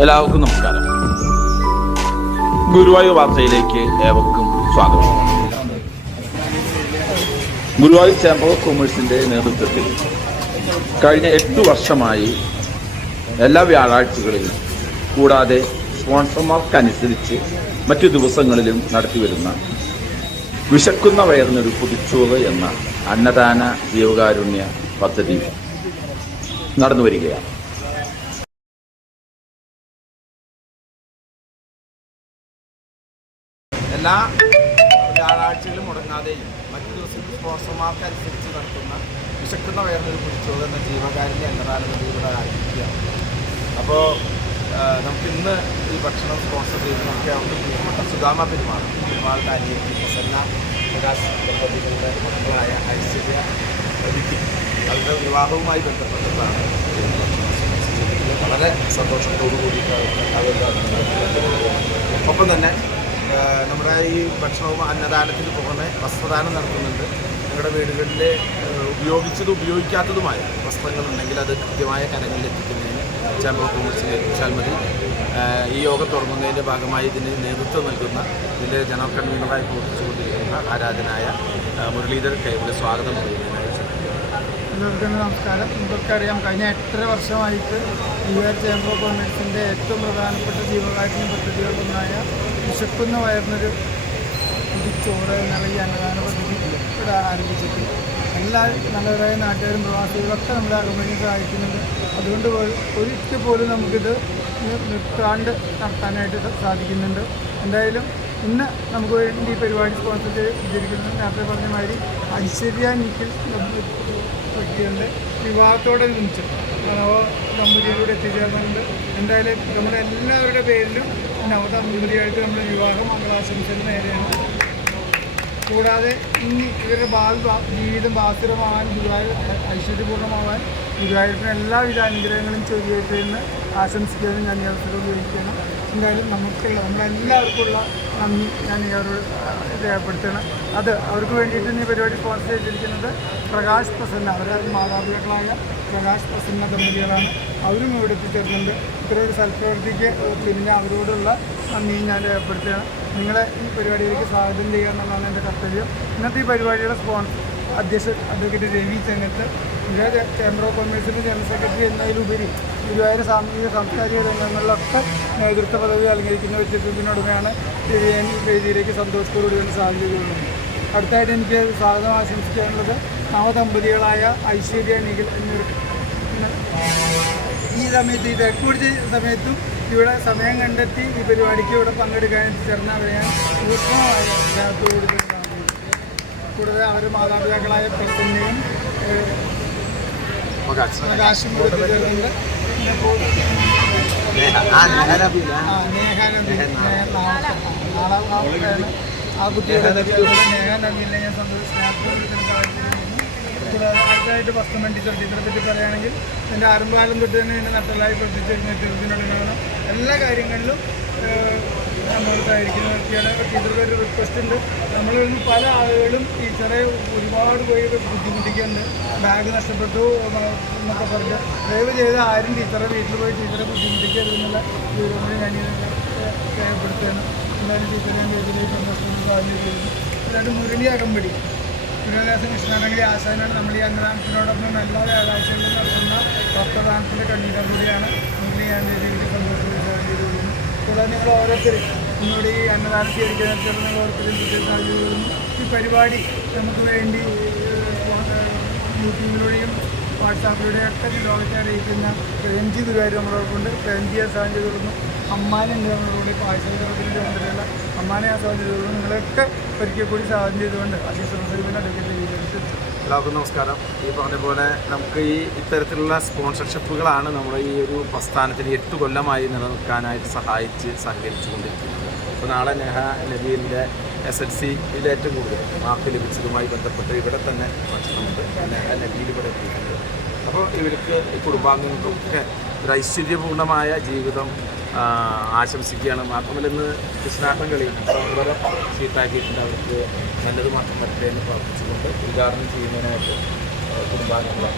എല്ലാവർക്കും നമസ്കാരം. ഗുരുവായൂർ വാർത്തയിലേക്ക് ഏവർക്കും സ്വാഗതം. ഗുരുവായൂർ ചേംബർ ഓഫ് കൊമേഴ്സിന്റെ നേതൃത്വത്തിൽ കഴിഞ്ഞ 8 വർഷമായി എല്ലാ വ്യാഴാഴ്ചകളിലും കൂടാതെ സ്പോൺസർമാർക്കനുസരിച്ച് മറ്റു ദിവസങ്ങളിലും നടത്തിവരുന്ന വിശക്കുന്ന വയറിനൊരു പൊതിച്ചോറ് എന്ന അന്നദാന ജീവകാരുണ്യ പദ്ധതി നടന്നു വരികയാണ്. എല്ലാ വ്യാഴാഴ്ചകളും മുടങ്ങാതെയും മറ്റു ദിവസങ്ങളിൽ സ്പോൺസർമാർക്കനുസരിച്ച് നടത്തുന്ന വിശക്കുന്ന വയറിനൊരു പൊതിച്ചോറ് എന്ന ജീവകാരുണ്യ അന്നദാന പദ്ധതിയുടെ ആരംഭിക്കുകയാണ്. അപ്പോൾ നമുക്കിന്ന് ഈ ഭക്ഷണം സ്പോൺസർ ചെയ്ത് നമുക്ക് അവർക്ക് പ്രിയപ്പെട്ട സുധാമ പെരുമാളുടെ അനിയത്തി പ്രസന്ന പ്രകാശ് ദമ്പതികളുടെ മക്കളായ ഐശ്വര്യ വിധി അവരുടെ വിവാഹവുമായി ബന്ധപ്പെട്ടിട്ടാണ് വളരെ സന്തോഷത്തോടു കൂടിയിട്ട് ഒപ്പം തന്നെ നമ്മുടെ ഈ ഭക്ഷണവും അന്നദാനത്തിന് പുറമെ വസ്ത്രദാനം നടത്തുന്നുണ്ട്. നിങ്ങളുടെ വീടുകളിൽ ഉപയോഗിക്കാത്തതുമായ വസ്ത്രങ്ങളുണ്ടെങ്കിൽ അത് കൃത്യമായ കരങ്ങളിൽ എത്തിക്കുന്നതിന് ചേംബർ ഓഫ് കൊമേഴ്സിനെ ഏൽപ്പിച്ചാൽ മതി. ഈ യോഗം തുടങ്ങുന്നതിൻ്റെ ഭാഗമായി ഇതിന് നേതൃത്വം നൽകുന്ന ഇതിൻ്റെ ജനറൽ കൺവീനറായി പ്രവർത്തിച്ചുകൊണ്ടിരിക്കുന്ന ആരാധനായ മുരളീധർ കൈവിളെ സ്വാഗതം പറയുന്നതിനായി. എല്ലാവർക്കും നമസ്കാരം. നമുക്കറിയാം, കഴിഞ്ഞ 8.5 വർഷമായിട്ട് ഗുരുവായൂർ ചേംബർ ഓഫ് കൊമേഴ്സിൻ്റെ ഏറ്റവും പ്രധാനപ്പെട്ട ജീവകാരുണ്യ പദ്ധതികളിലൊന്നായ വിശക്കുന്ന വയറിനൊരു ചോറ് എന്നുള്ള ഈ അന്നദാന പദ്ധതി ഇവിടെ ആരംഭിച്ചിട്ട് എല്ലാ നല്ലവരായ നാട്ടുകാരും പ്രവാസികളൊക്കെ നമ്മളെ അകമ്പടി സഹായിക്കുന്നുണ്ട്. അതുകൊണ്ട് ഒരിക്കൽ പോലും നമുക്കിത് നിർത്താണ്ട് നടത്താനായിട്ട് സാധിക്കുന്നുണ്ട്. എന്തായാലും ഇന്ന് നമുക്ക് വേണ്ടി ഈ പരിപാടി സ്പോൺസർ ചെയ്തിരിക്കുന്നത് നേരത്തെ പറഞ്ഞ മാതിരി ഐശ്വര്യ നിഖിൽ വ്യക്തികളുടെ വിവാഹത്തോടനുബന്ധിച്ച് ദമ്പതികളോട് എത്തിച്ചേർന്നുണ്ട്. എന്തായാലും നമ്മുടെ എല്ലാവരുടെ പേരിലും നവദമ്പതിയായിട്ട് നമ്മുടെ വിവാഹ മംഗളാശംസകൾ നേരെയാണ്. കൂടാതെ ഇനി ഇവരുടെ ജീവിതം ഭാസുരമാകാൻ, ഐശ്വര്യപൂർണ്ണമാകാൻ ഗുരുവായൂരിന് എല്ലാവിധ അനുഗ്രഹങ്ങളും ചൊല്ലിയിട്ടെന്ന് ആശംസിക്കാനും ഞാൻ ഈ അവസരം ഉപയോഗിക്കണം. എന്തായാലും നമ്മളെല്ലാവർക്കുമുള്ള നന്ദി ഞാൻ അവരോട് രേഖപ്പെടുത്തണം. അത് അവർക്ക് വേണ്ടിയിട്ട് ഈ പരിപാടി സ്പോൺസർ ചെയ്തിരിക്കുന്നത് പ്രകാശ് പ്രസന്ന, അവരുടെ മാതാപിതാക്കളായ പ്രകാശ് പ്രസന്ന ദമ്പതികളാണ്. അവരും ഇവിടെ എത്തിച്ചേർന്നുണ്ട്. ഇത്തരൊരു സൽപ്രവൃത്തിക്ക് പിന്നെ അവരോടുള്ള നന്ദിയും ഞാൻ രേഖപ്പെടുത്തുകയാണ്. നിങ്ങളെ ഈ പരിപാടിയിലേക്ക് സ്വാഗതം ചെയ്യുക എന്നുള്ളതാണ് എൻ്റെ കർത്തവ്യം. ഇന്നത്തെ ഈ പരിപാടിയുടെ അധ്യക്ഷൻ advocate Ravi Chengath, Guruvayur chamber of കൊമേഴ്സിൻ്റെ ജനറൽ സെക്രട്ടറി എന്നതിലുപരി ഗുരുവായൂർ സാമൂഹിക സാംസ്കാരിക രംഗങ്ങളിലൊക്കെ നേതൃത്വ പദവി അലങ്കരിക്കുന്ന വ്യക്തിത്വത്തിനുടമയാണ് ഈ വേദിയിലേക്ക് സന്തോഷത്തോടുകൂടി തന്നെ സാധ്യതകളുണ്ട്. അടുത്തായിട്ട് എനിക്ക് സ്വാഗതം ആശംസിക്കാനുള്ളത് നവദമ്പതികളായ ഐശ്വര്യ നിഖിൽ എന്നിവർ. ഈ സമയത്ത് ഈ തിരക്കുപിടിച്ച സമയത്തും ഇവിടെ സമയം കണ്ടെത്തി ഈ പരിപാടിക്ക് ഇവിടെ പങ്കെടുക്കാൻ ചേർന്ന അവരെ ഞാൻ പൂർണ്ണമായ സ്നേഹത്തോടുകൂടി തന്നെ കാണുന്നു. കൂടാതെ അവരുടെ മാതാപിതാക്കളായ പ്രസന്നയും പ്രകാശും ചേർന്നുണ്ട്. ആ കുട്ടിയുടെ നേഹാനബിയിലെ ഞാൻ സ്നേഹത്തോടെ അടുത്തായിട്ട് ഫസ്റ്റ് ടീച്ചർ പറ്റി പറയുകയാണെങ്കിൽ എൻ്റെ ആരംഭകാലം തൊട്ട് തന്നെ എന്നെ നട്ടലായി പ്രവർത്തിച്ചിരുന്ന ടീച്ചറിനോടാണ് എല്ലാ കാര്യങ്ങളിലും നമ്മൾക്കായിരിക്കുന്ന വ്യക്തിയാണ്. ടീച്ചർക്ക് ഒരു റിക്വസ്റ്റ് ഉണ്ട്. നമ്മളിൽ നിന്ന് പല ആളുകളും ടീച്ചറെ ഒരുപാട് പോയി ബുദ്ധിമുട്ടിക്കുന്നുണ്ട്. ബാഗ് നഷ്ടപ്പെട്ടു എന്നൊക്കെ പറഞ്ഞ് ദയവ് ചെയ്ത് ആരും ടീച്ചറെ വീട്ടിൽ പോയി ടീച്ചറെ ബുദ്ധിമുട്ടിക്കരുതെന്നുള്ള വിവരങ്ങൾ ഞാൻ രേഖപ്പെടുത്തുകയാണ്. എന്തായാലും ടീച്ചറെ ഞാൻ കേൾക്കുന്നതിൽ സന്തോഷം സാധ്യത ചെയ്യുന്നു. അതായത് മുരളി അകമ്പടി പുനരാസം കൃഷ്ണാനഗരി ആശാനാണ്. നമ്മൾ ഈ അന്നദാനത്തിനോടൊപ്പം എല്ലാ വ്യാഴാഴ്ചകളിലും നടത്തുന്ന ഭക്തദാനത്തിൻ്റെ കണ്ണീരം കൂടിയാണ്. മുരളി ഞാൻ രീതിയിൽ സന്തോഷത്തോടെ സാധ്യത ചെയ്യുന്നു. കൂടാതെ നിങ്ങൾ ഓരോരുത്തരും നിങ്ങളുടെ ഈ അന്നദാനം സ്വീകരിക്കാൻ നിങ്ങൾ ഓരോരുത്തരും പ്രത്യേക സാധ്യത ചെയ്യുന്നു. ഈ പരിപാടി നമുക്ക് വേണ്ടി യൂട്യൂബിലൂടെയും വാട്സാപ്പിലൂടെയും ഒക്കെ ലോകത്തെ അറിയിക്കുന്ന പ്രേംജി ഗുരുവായൂർ നമ്മളോടൊപ്പമുണ്ട്. പ്രേംജിയെ സാധ്യത തീർന്നു. അമ്മാനുണ്ട് നമ്മളോട് പായസത്തിൻ്റെ കൊണ്ടുവരില്ല. അമ്മാനെ ആ സാധ്യത തീർന്നു. നിങ്ങളൊക്കെ ഒരിക്കൽ കൂടി സാധ്യത ചെയ്തുകൊണ്ട് അതിസംസരിക്കുന്ന അഡ്വക്കേറ്റ് ചെയ്തിട്ട് എല്ലാവർക്കും നമസ്കാരം. ഈ പറഞ്ഞ പോലെ നമുക്ക് ഈ ഇത്തരത്തിലുള്ള സ്പോൺസർഷിപ്പുകളാണ് നമ്മുടെ ഈ ഒരു പ്രസ്ഥാനത്തിന് 8 കൊല്ലമായി നിലനിൽക്കാനായിട്ട് സഹകരിച്ചു കൊണ്ടിരിക്കുന്നത്. അപ്പോൾ നാളെ നെഹ നബീലിൻ്റെ SLCയിൽ ഏറ്റവും കൂടുതൽ മാർക്ക് ലഭിച്ചതുമായി ബന്ധപ്പെട്ട് ഇവിടെ തന്നെ ഭക്ഷണമുണ്ട്. നെഹ നബീൽ ഇവിടെ എത്തിയിട്ടുണ്ട്. അപ്പോൾ ഇവർക്ക് കുടുംബാംഗങ്ങൾക്കൊക്കെ ഒരു ഐശ്വര്യപൂർണ്ണമായ ജീവിതം ആശംസിക്കുകയാണ്. മാത്രമല്ല ഇന്ന് കൃഷ്ണാട്ടം കളി സൗന്ദര്യം ഷീട്ടാക്കിയിട്ടുണ്ട്. അവർക്ക് നല്ലത് മാത്രം വരട്ടെ എന്ന് പ്രാർത്ഥിച്ചുകൊണ്ട് ഉദ്ഘാടനം ചെയ്യുന്നതിനായിട്ട് കുടുംബാംഗങ്ങളെ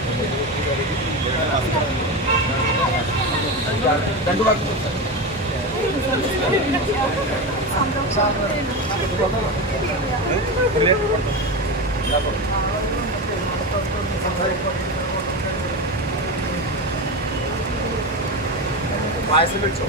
2 വാക്ക് പായസം വെച്ചോ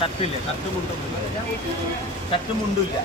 തട്ടില്ല, തട്ടുമുണ്ടില്ല.